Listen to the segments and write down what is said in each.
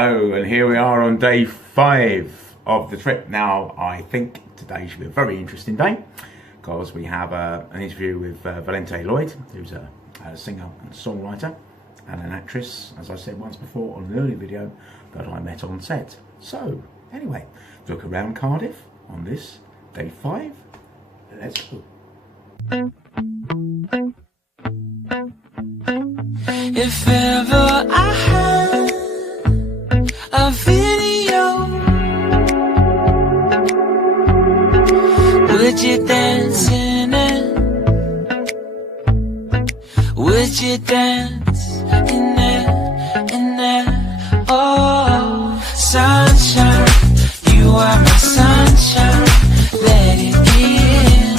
Oh, and here we are on day 5 of the trip. Now, I think today should be a very interesting day because we have an interview with Volente Lloyd, who's a singer and songwriter and an actress, as I said once before on an earlier video, that I met on set. So, anyway, look around Cardiff on this day 5. Let's go. If ever I had a video, would you dance in it? Would you dance in it, in it? Oh, sunshine, you are my sunshine. Let it in,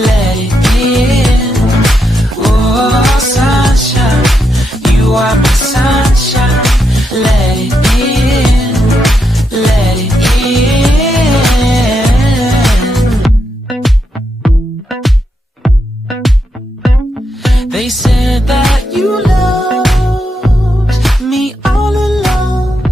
let it in. Oh, sunshine, you are my sunshine. Let it in, let it in. They said that you loved me all along.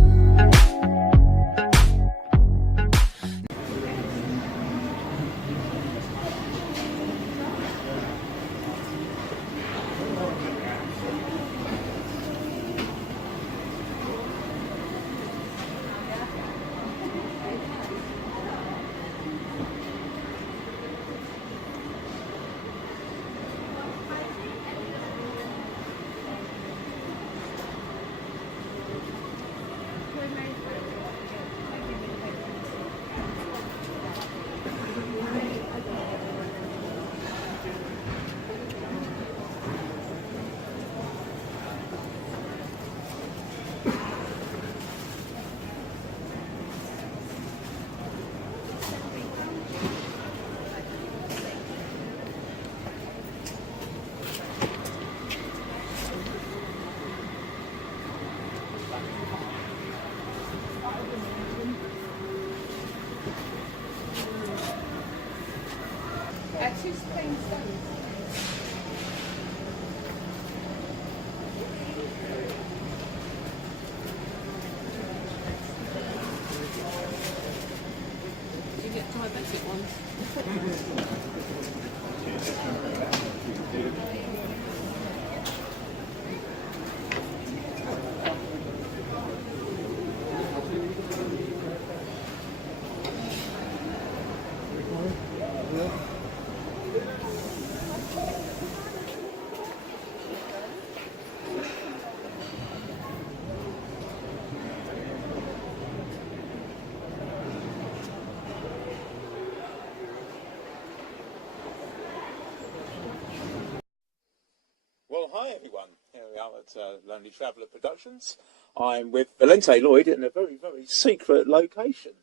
Well, hi everyone. Here we are at Lonely Traveller Productions. I'm with Volente Lloyd in a very, very secret location.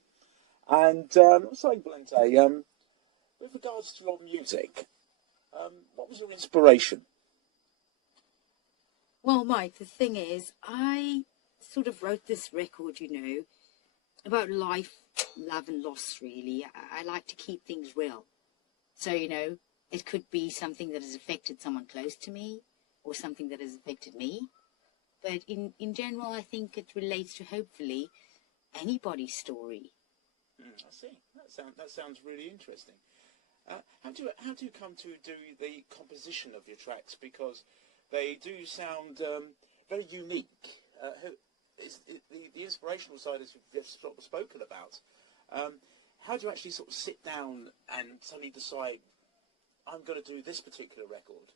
And I'm saying, Volente, with regards to your music, what was your inspiration? Well, Mike, the thing is, I sort of wrote this record, about life, love and loss, really. I like to keep things real. So, it could be something that has affected someone close to me or something that has affected me. But in general, I think it relates to, hopefully, anybody's story. I see. That sounds really interesting. How do you come to do the composition of your tracks? Because they do sound very unique. The inspirational side, as we've just sort of spoken about. How do you actually sort of sit down and suddenly decide, I'm going to do this particular record,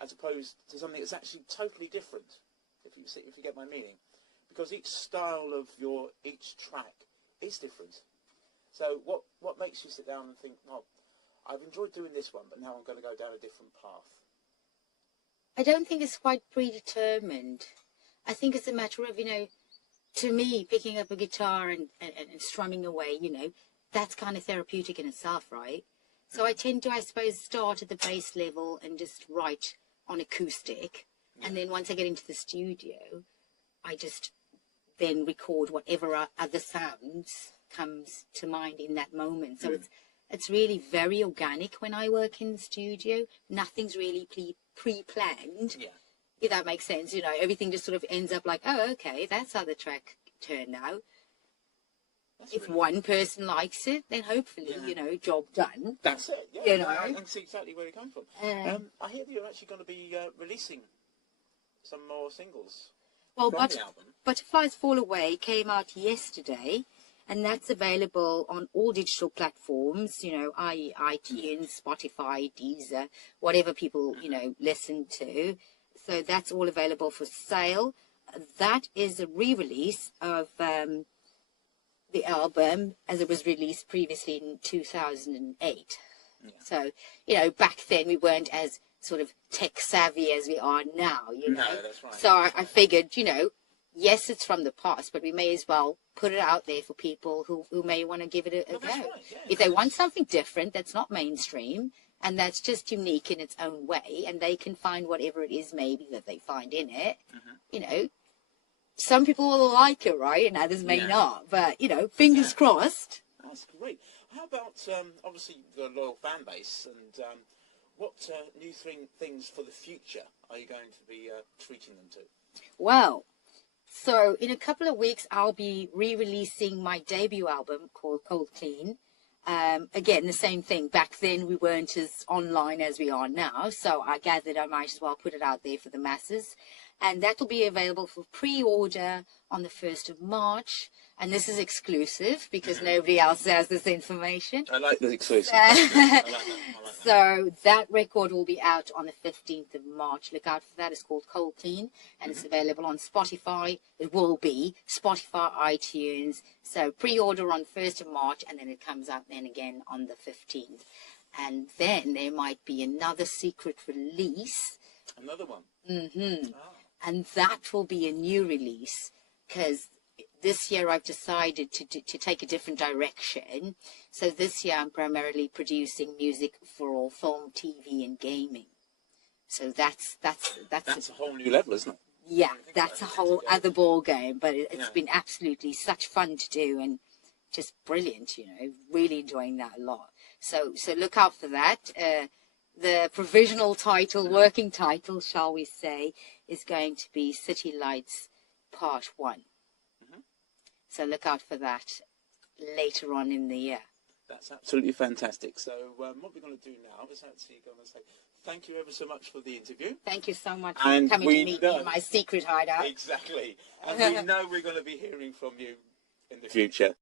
as opposed to something that's actually totally different, if you get my meaning? Because each style of each track is different. So what makes you sit down and think, well, I've enjoyed doing this one, but now I'm going to go down a different path? I don't think it's quite predetermined. I think it's a matter of, to me, picking up a guitar and strumming away, that's kind of therapeutic in itself, right? So I tend to, I suppose, start at the bass level and just write on acoustic. And then once I get into the studio, I just then record whatever other sounds comes to mind in that moment. So it's really very organic when I work in the studio. Nothing's really pre-planned. Yeah. If that makes sense, everything just sort of ends up like, oh, okay, that's how the track turn out. That's If really one person likes it, then hopefully, job done. That's it. Yeah, You know. I can see exactly where you're coming from. I hear that you're actually going to be releasing some more singles Well, from the album. Butterflies Fall Away came out yesterday, and that's available on all digital platforms, i.e. iTunes, Spotify, Deezer, whatever people, listen to. So that's all available for sale. That is a re-release of the album as it was released previously in 2008. Yeah. So, back then we weren't as sort of tech savvy as we are now, No, that's right. So I figured, yes, it's from the past, but we may as well put it out there for people who may want to give it a go. Right, yeah. If they want something different that's not mainstream and that's just unique in its own way, and they can find whatever it is maybe that they find in it, some people will like it, right? And others may not. But, fingers crossed. That's great. How about, obviously, the loyal fan base, and what new things for the future are you going to be treating them to? Well, so in a couple of weeks, I'll be re-releasing my debut album called Cold Clean. Again, the same thing. Back then, we weren't as online as we are now. So I gathered I might as well put it out there for the masses. And that will be available for pre-order on the 1st of March. And this is exclusive because nobody else has this information. I like the exclusive. I like that. So that record will be out on the 15th of March. Look out for that. It's called Cold Clean. And it's available on Spotify. It will be Spotify, iTunes. So pre-order on 1st of March. And then it comes out then again on the 15th. And then there might be another secret release. Another one? Mm-hmm. Oh. And that will be a new release because this year I've decided to take a different direction. So this year I'm primarily producing music for all film, TV, and gaming. So that's a whole new level, isn't it? Yeah, that's a whole other ball game. But it's been absolutely such fun to do and just brilliant. Really enjoying that a lot. So look out for that. The provisional title, working title, shall we say, is going to be City Lights Part 1. So look out for that later on in the year. That's absolutely fantastic. So what we're going to do now is actually going to say thank you ever so much for the interview. Thank you so much for coming to meet me in my secret hideout. Exactly. And we know we're going to be hearing from you in the future.